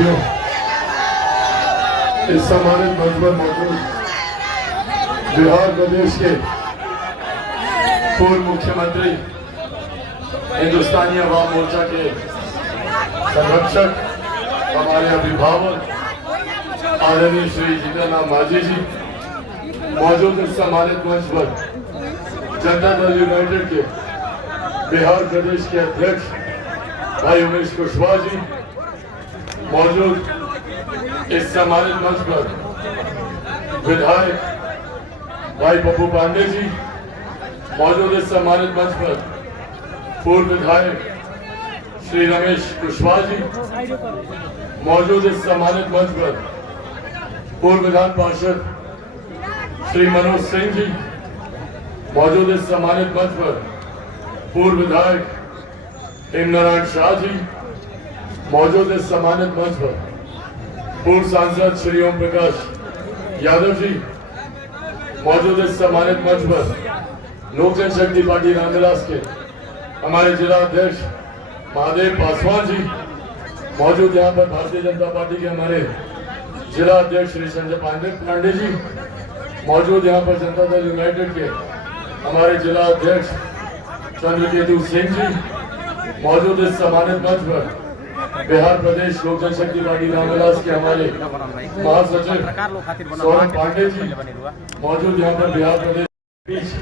साथियों, इस सम्मानित मंच पर मौजूद बिहार प्रदेश के पूर्व मुख्यमंत्री, हिंदुस्तानी अवाम मोर्चा के संरक्षक, हमारे अभिभावक आदरणीय श्री जितेंद्र नाथ मांझी जी, मौजूद इस सम्मानित मंच पर जनता दल यूनाइटेड के बिहार प्रदेश के अध्यक्ष भाई उमेश कुशवाहा जी, मौजूद इस सम्मानित मंच पर विधायक भाई पप्पू पांडे जी, मौजूद इस सम्मानित मंच पर पूर्व विधायक श्री रमेश कुशवाहा जी, मौजूद इस सम्मानित मंच पर पूर्व विधान पार्षद श्री मनोज सिंह जी, मौजूद इस सम्मानित मंच पर पूर्व विधायक हेमनारायण शाह जी, मौजूद इस सम्मानित मंच पर पूर्व सांसद श्री ओम प्रकाश यादव जी, मौजूद इस सम्मानित मंच पर लोक जनशक्ति पार्टी रामविलास के हमारे जिला अध्यक्ष महादेव पासवान जी, मौजूद यहाँ पर भारतीय जनता पार्टी के हमारे जिला अध्यक्ष श्री संजय पांडे जी, मौजूद यहाँ पर जनता दल यूनाइटेड के हमारे जिला अध्यक्ष चंद्रकेतु सिंह जी, मौजूद इस सम्मानित मंच पर बिहार प्रदेश लोक जनशक्ति पार्टी रामविलास के हमारे महासचिव सौरभ पांडे जी, मौजूद यहाँ पर बिहार प्रदेश।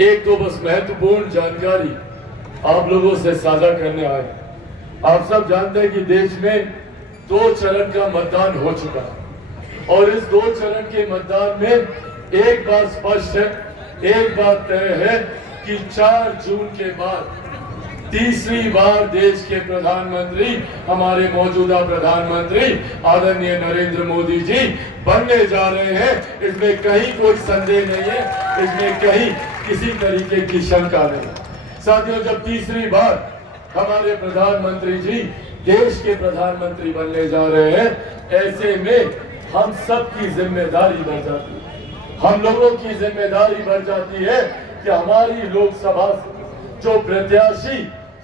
एक तो बस महत्वपूर्ण जानकारी आप लोगों से साझा करने आए। आप सब जानते हैं कि देश में 2 चरण का मतदान हो चुका है और इस 2 चरण के मतदान में एक बात स्पष्ट है, एक बात तय है कि 4 जून के बाद तीसरी बार देश के प्रधानमंत्री, हमारे मौजूदा प्रधानमंत्री आदरणीय नरेंद्र मोदी जी बनने जा रहे हैं। इसमें कहीं कोई संदेह नहीं है, इसमें कहीं किसी तरीके की शंका नहीं। साथियों, जब तीसरी बार हमारे प्रधानमंत्री जी देश के प्रधानमंत्री बनने जा रहे हैं, ऐसे में हम सबकी जिम्मेदारी बढ़ जाती है, हम लोगों की जिम्मेदारी बढ़ जाती है कि हमारी लोकसभा जो प्रत्याशी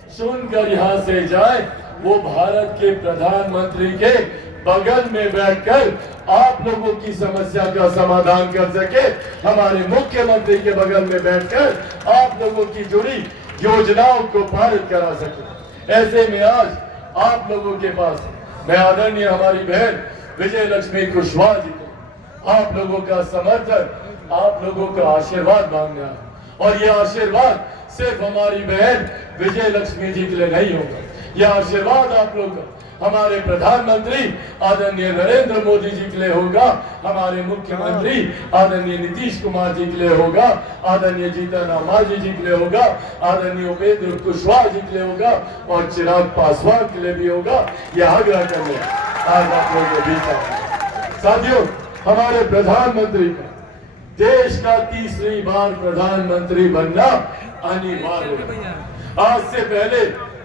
चुनकर यहाँ से जाए, वो भारत के प्रधानमंत्री के बगल में बैठकर आप लोगों की समस्या का समाधान कर सके, हमारे मुख्यमंत्री के बगल में बैठकर आप लोगों की जुड़ी योजनाओं को पारित करा सके। ऐसे में आज आप लोगों के पास मैं आदरणीय हमारी बहन विजय लक्ष्मी कुशवाहा जी को आप लोगों का समर्थन, आप लोगों का आशीर्वाद मांगना है। और ये आशीर्वाद सिर्फ हमारी बहन विजय लक्ष्मी जी के लिए नहीं होगा, यह आशीर्वाद आप लोग हमारे प्रधानमंत्री आदरणीय नरेंद्र मोदी जी के लिए होगा, हमारे मुख्यमंत्री आदरणीय नीतीश कुमार जी के लिए होगा, आदरणीय जितेंद्र नाथ मांझी जी के लिए होगा, आदरणीय उपेंद्र कुशवाहा जी के लिए होगा और चिराग पासवान के लिए भी होगा। यह आग्रह करने आज आप लोगों के बीच। साथियों, हमारे प्रधानमंत्री का देश का तीसरी बार प्रधानमंत्री बनना अनिवार्य है। आज से पहले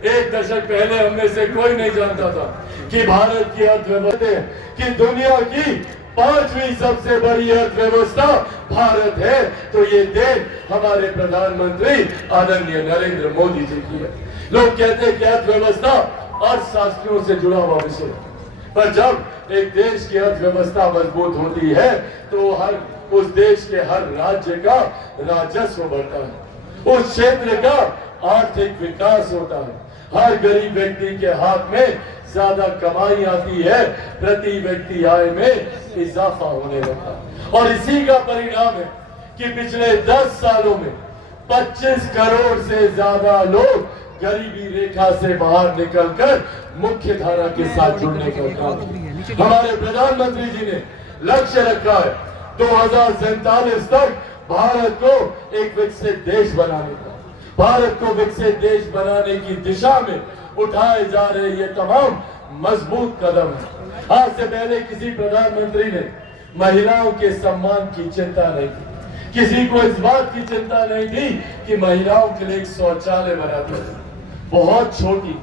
1 दशक पहले हमें से कोई नहीं जानता था कि भारत की अर्थव्यवस्था, कि दुनिया की 5वीं सबसे बड़ी अर्थव्यवस्था भारत है, तो ये देश हमारे प्रधानमंत्री आदरणीय नरेंद्र मोदी जी की है। लोग कहते हैं कि अर्थव्यवस्था अर्थशास्त्रियों से जुड़ा हुआ विषय, पर जब एक देश की अर्थव्यवस्था मजबूत होती है तो उस देश के हर राज्य का राजस्व बढ़ता है, उस क्षेत्र का आर्थिक विकास होता है, हर गरीब व्यक्ति के हाथ में ज्यादा कमाई आती है, प्रति व्यक्ति आय में इजाफा होने लगता है। और इसी का परिणाम है कि पिछले 10 सालों में 25 करोड़ से ज्यादा लोग गरीबी रेखा से बाहर निकलकर मुख्य धारा के साथ जुड़ने का काम हमारे प्रधानमंत्री जी ने लक्ष्य रखा है 2047 तक भारत को एक विकसित देश बनाने का। भारत को विकसित देश बनाने की दिशा में उठाए जा रहे ये तमाम मजबूत कदम है। आज से पहले किसी प्रधानमंत्री ने महिलाओं के सम्मान की चिंता नहीं की, किसी को इस बात की चिंता नहीं थी कि महिलाओं के लिए एक शौचालय बनाते थे। बहुत छोटी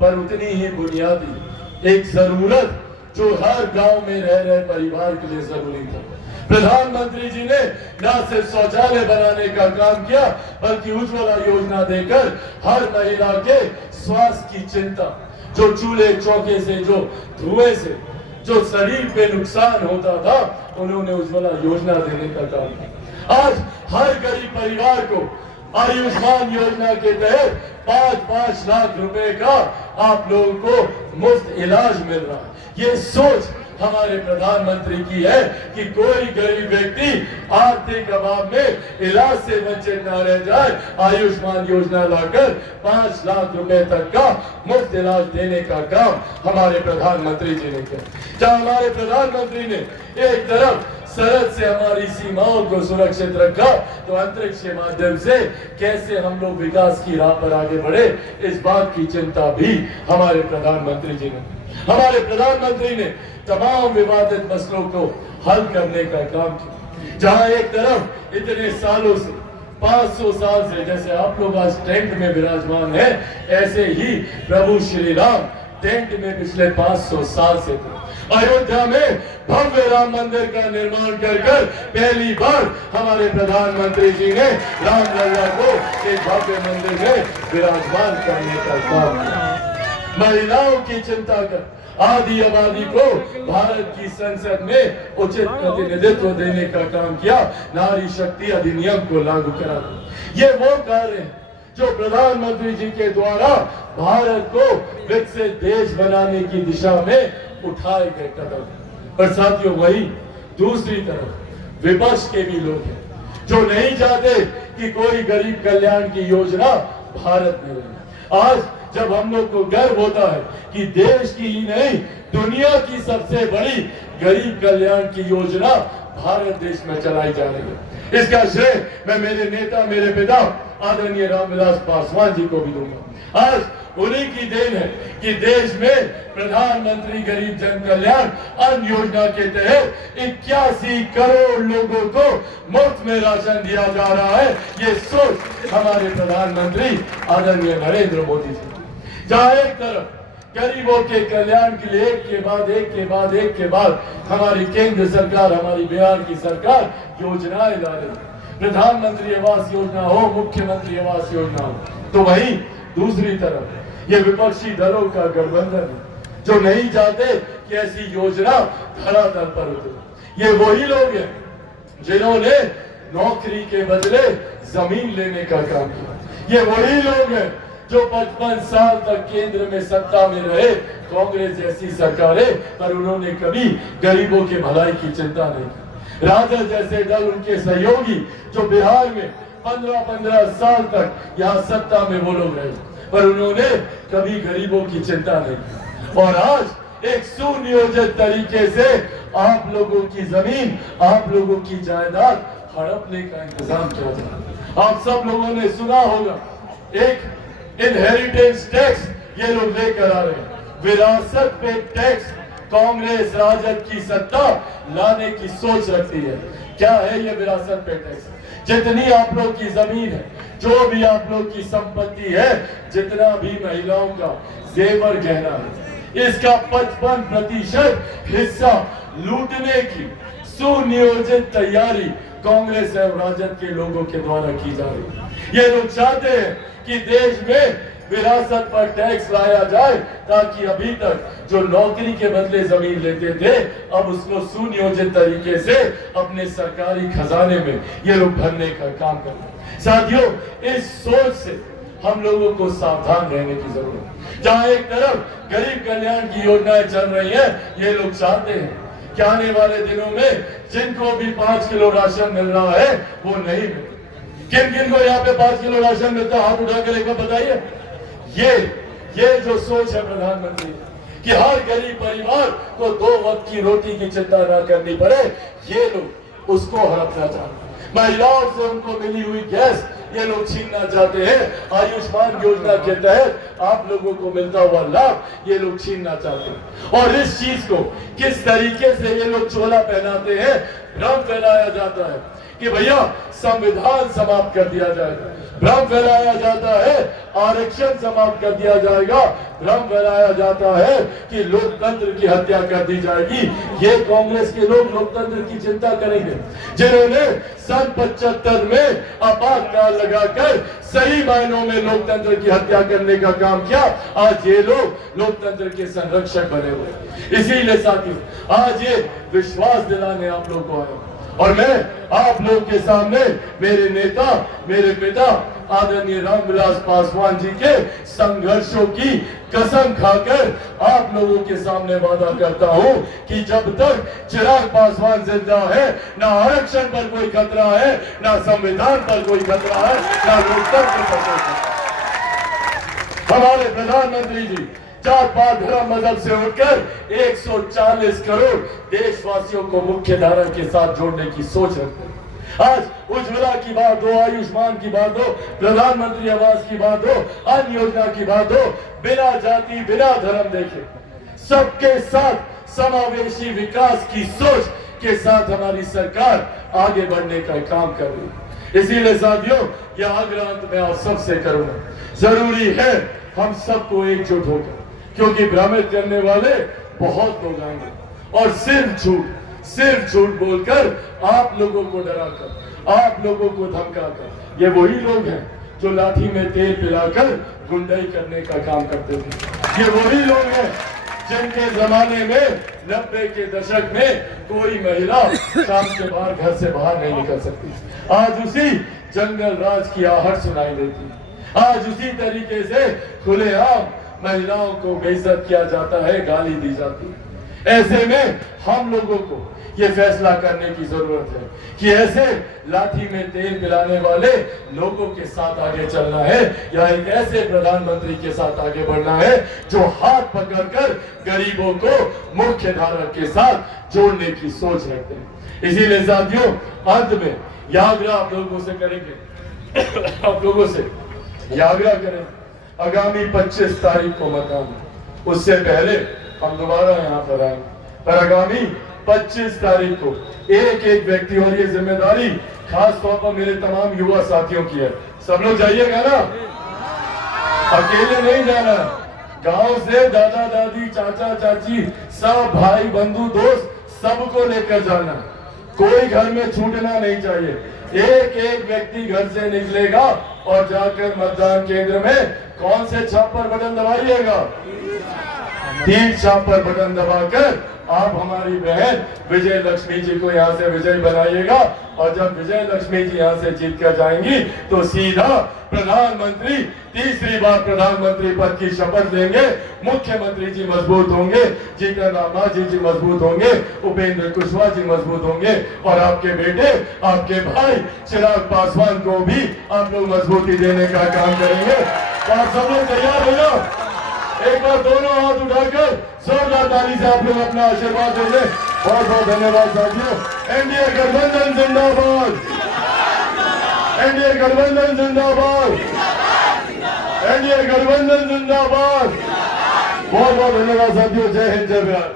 पर उतनी ही बुनियादी एक जरूरत जो हर गांव में रह रहे परिवार के लिए जरूरी था। प्रधानमंत्री जी ने न सिर्फ शौचालय बनाने का काम किया बल्कि उज्ज्वला योजना देकर हर महिला के स्वास्थ्य की चिंता, जो चूल्हे चौके से, जो धुएं से जो शरीर पे नुकसान होता था, उन्होंने उज्ज्वला योजना देने का काम किया। आज हर गरीब परिवार को आयुष्मान योजना के तहत 5-5 लाख रुपए का आप लोगों को मुफ्त इलाज मिल रहा है। ये सोच हमारे प्रधानमंत्री की है कि कोई गरीब व्यक्ति आर्थिक अभाव में इलाज से वंचित न रह जाए। आयुष्मान योजना लाकर 5 लाख रुपए तक का मुफ्त इलाज देने का काम हमारे प्रधानमंत्री जी ने किया। जहां हमारे प्रधानमंत्री ने एक तरफ सरहद से हमारी सीमाओं को सुरक्षित रखा, तो अंतरिक्ष के माध्यम से कैसे हम लोग विकास की राह पर आगे बढ़े, इस बात की चिंता भी हमारे प्रधानमंत्री जी ने। हमारे प्रधानमंत्री ने तमाम विवादित मसलों को हल करने का काम किया। जहां एक तरफ इतने सालों से 500 साल से, जैसे आप लोग आज टेंट में विराजमान है, ऐसे ही प्रभु श्री राम टेंट में पिछले 500 साल से थे। अयोध्या में भव्य राम मंदिर का निर्माण कर पहली बार हमारे प्रधानमंत्री जी ने रामलला को एक भव्य मंदिर में विराजमान करने का काम किया। महिलाओं की चिंता कर आदि आबादी को भारत की संसद में उचित प्रतिनिधित्व देने का काम किया। नारी शक्ति अधिनियम को लागू करा। ये वो कार्य है जो प्रधानमंत्री जी के द्वारा भारत को विकसित देश बनाने की दिशा में उठाए गए कदम। पर साथियों, वही दूसरी तरफ विपक्ष के भी लोग हैं जो नहीं चाहते कि कोई गरीब कल्याण की योजना भारत में रहे। आज जब हम लोग को गर्व होता है कि देश की ही नहीं, दुनिया की सबसे बड़ी गरीब कल्याण की योजना भारत देश में चलाई जा रही है, इसका श्रेय मैं मेरे नेता, मेरे पिता आदरणीय रामविलास पासवान जी को भी दूंगा। आज उन्हीं की देन है कि देश में प्रधानमंत्री गरीब जन कल्याण अन्न योजना के तहत 81 करोड़ लोगों को मुफ्त में राशन दिया जा रहा है। ये सोच हमारे प्रधानमंत्री आदरणीय नरेंद्र मोदी जी। जहां एक तरफ गरीबों के कल्याण के लिए एक के बाद हमारी केंद्र सरकार, हमारी बिहार की सरकार योजनाएं ला रही है, प्रधानमंत्री आवास योजना हो, मुख्यमंत्री आवास योजना हो, तो वहीं दूसरी तरफ ये विपक्षी दलों का गठबंधन है जो नहीं चाहते कि ऐसी योजना धरातल पर उतरे। ये वही लोग हैं जिन्होंने नौकरी के बदले जमीन लेने का काम किया। ये वही लोग हैं जो 55 साल तक केंद्र में सत्ता में रहे, कांग्रेस जैसी सरकारें, पर उन्होंने कभी गरीबों की भलाई की चिंता नहीं की। राजद जैसे दल, उनके सहयोगी जो बिहार में 15-15 साल तक यहाँ सत्ता में वो लोग रहे, पर उन्होंने कभी गरीबों की चिंता नहीं की। और आज एक सुनियोजित तरीके से आप लोगों की जमीन, आप लोगों की जायदाद हड़पने का इंतजाम किया जा रहा है। आप सब लोगों ने सुना होगा एक इनहेरिटेंस टैक्स ये लोग लेकर आ रहे हैं, विरासत पे टैक्स। कांग्रेस राजद की सत्ता लाने की सोच रखती है। क्या है ये विरासत पे टैक्स? जितनी आप लोग की जमीन है, जो भी आप लोग की संपत्ति है, जितना भी महिलाओं का जेवर गहना है, इसका 55% हिस्सा लूटने की सुनियोजित तैयारी कांग्रेस और राजद के लोगों के द्वारा की जा रही है। ये लोग चाहते हैं कि देश में विरासत पर टैक्स लाया जाए, ताकि अभी तक जो नौकरी के बदले जमीन लेते थे, अब उसको सुनियोजित तरीके से अपने सरकारी खजाने में ये लोग भरने का काम करते हैं। साथियों, इस सोच से हम लोगों को सावधान रहने की जरूरत है। जहां एक तरफ गरीब कल्याण की योजनाएं चल रही है, ये लोग चाहते हैं कि आने वाले दिनों में जिनको भी 5 किलो राशन मिल रहा है वो नहीं मिले। किन किन को यहाँ पे 5 किलो राशन मिलता है, हाथ उठाकर एक बार बताइए। ये जो सोच है प्रधानमंत्री कि हर गरीब परिवार को 2 वक्त की रोटी की चिंता न करनी पड़े, ये लोग उसको हड़पना चाहते हैं। महिलाओं से उनको मिली हुई गैस ये लोग छीनना चाहते हैं। आयुष्मान योजना के तहत आप लोगों को मिलता हुआ लाभ ये लोग छीनना चाहते हैं। और इस चीज को किस तरीके से ये लोग चोला पहनाते हैं, भ्रम फैलाया जाता है कि भैया संविधान समाप्त कर दिया जाएगा। भ्रम फैलाया जाता है आरक्षण समाप्त कर दिया जाएगा, भ्रम फैलाया जाता है कि लोकतंत्र की हत्या कर दी जाएगी। ये कांग्रेस के लोग लोकतंत्र की चिंता करेंगे जिन्होंने सन 75 में आपातकाल लगाकर सही मायनों में लोकतंत्र की हत्या करने का काम किया। आज ये लोग लोकतंत्र के संरक्षक बने हुए। इसीलिए साथियों आज ये विश्वास दिलाने आप लोग को आए और मैं आप लोग के सामने मेरे नेता, मेरे पिता आदरणीय रामविलास पासवान जी के संघर्षों की कसम खाकर आप लोगों के सामने वादा करता हूं कि जब तक चिराग पासवान जिंदा है, ना आरक्षण पर कोई खतरा है, ना संविधान पर कोई खतरा है, ना लोकतंत्र पर कोई खतरा। हमारे प्रधानमंत्री जी जात पात धर्म मजहब से उठकर 140 करोड़ देशवासियों को मुख्य धारा के साथ जोड़ने की सोच रखते हैं। आज उज्ज्वला की बात हो, आयुष्मान की बात हो, प्रधानमंत्री आवास की बात हो, अन्य योजना की बात हो, बिना जाति बिना धर्म देखे सबके साथ समावेशी विकास की सोच के साथ हमारी सरकार आगे बढ़ने का काम कर रही है। इसीलिए साथियों यह आग्रह मैं आप सबसे करूंगा, जरूरी है हम सबको एकजुट होकर, क्योंकि भ्रमित करने वाले बहुत लोग आएंगे और सिर्फ झूठ बोलकर आप लोगों को डराकर, आप लोगों को धमकाकर, ये वही लोग हैं जो लाठी में तेल पिलाकर गुंडाई करने का काम करते थे। ये वही लोग हैं जिनके जमाने में 90 के दशक में कोई महिला शाम के बाद घर से बाहर नहीं निकल सकती। आज उसी जंगल राज की आहट सुनाई देती है। आज उसी तरीके से खुलेआम महिलाओं को बेइज्जत किया जाता है, गाली दी जाती है। ऐसे में हम लोगों को ये फैसला करने की जरूरत है कि ऐसे लाठी में तेल पिलाने वाले लोगों के साथ आगे चलना है या एक ऐसे प्रधानमंत्री के साथ आगे बढ़ना है जो हाथ पकड़कर गरीबों को मुख्य धारा के साथ जोड़ने की सोच रखते हैं। इसीलिए साथियों अंत में यह आग्रह आप लोगों से करेंगे आप लोगों से यह आग्रह करें, आगामी 25 तारीख को मतदान, उससे पहले हम दोबारा यहाँ पर आए, पर आगामी 25 तारीख को एक एक व्यक्ति, और ये जिम्मेदारी खास तौर पर मेरे तमाम युवा साथियों की है, सब लोग जाइएगा ना, अकेले नहीं जाना। गांव से दादा दादी चाचा चाची सब भाई बंधु दोस्त सबको लेकर जाना, कोई घर में छूटना नहीं चाहिए। एक एक व्यक्ति घर से निकलेगा और जाकर मतदान केंद्र में कौन से छाप पर बटन दबाइएगा, 3 छाप पर बटन दबाकर आप हमारी बहन विजय लक्ष्मी जी को यहाँ से विजय बनाइएगा। और जब विजय लक्ष्मी जी यहाँ से जीत कर जाएंगी तो सीधा प्रधानमंत्री, तीसरी बार प्रधानमंत्री पद की शपथ लेंगे। मुख्यमंत्री जी मजबूत होंगे, जीतन राम मांझी जी मजबूत होंगे, उपेंद्र कुशवाहा जी मजबूत होंगे और आपके बेटे, आपके भाई चिराग पासवान को भी आप लोग मजबूती देने का काम करेंगे। तो आप सब लोग तैयार हो जाओ, एक बार दोनों हाथ उठाकर जोरदार ताली से आप लोग अपना आशीर्वाद दे दें। बहुत बहुत धन्यवाद साथियों। एनडीए गठबंधन जिंदाबाद, एनडीए गठबंधन जिंदाबाद, एनडीए गठबंधन जिंदाबाद। बहुत बहुत धन्यवाद साथियों। जय हिंद, जय बिहार।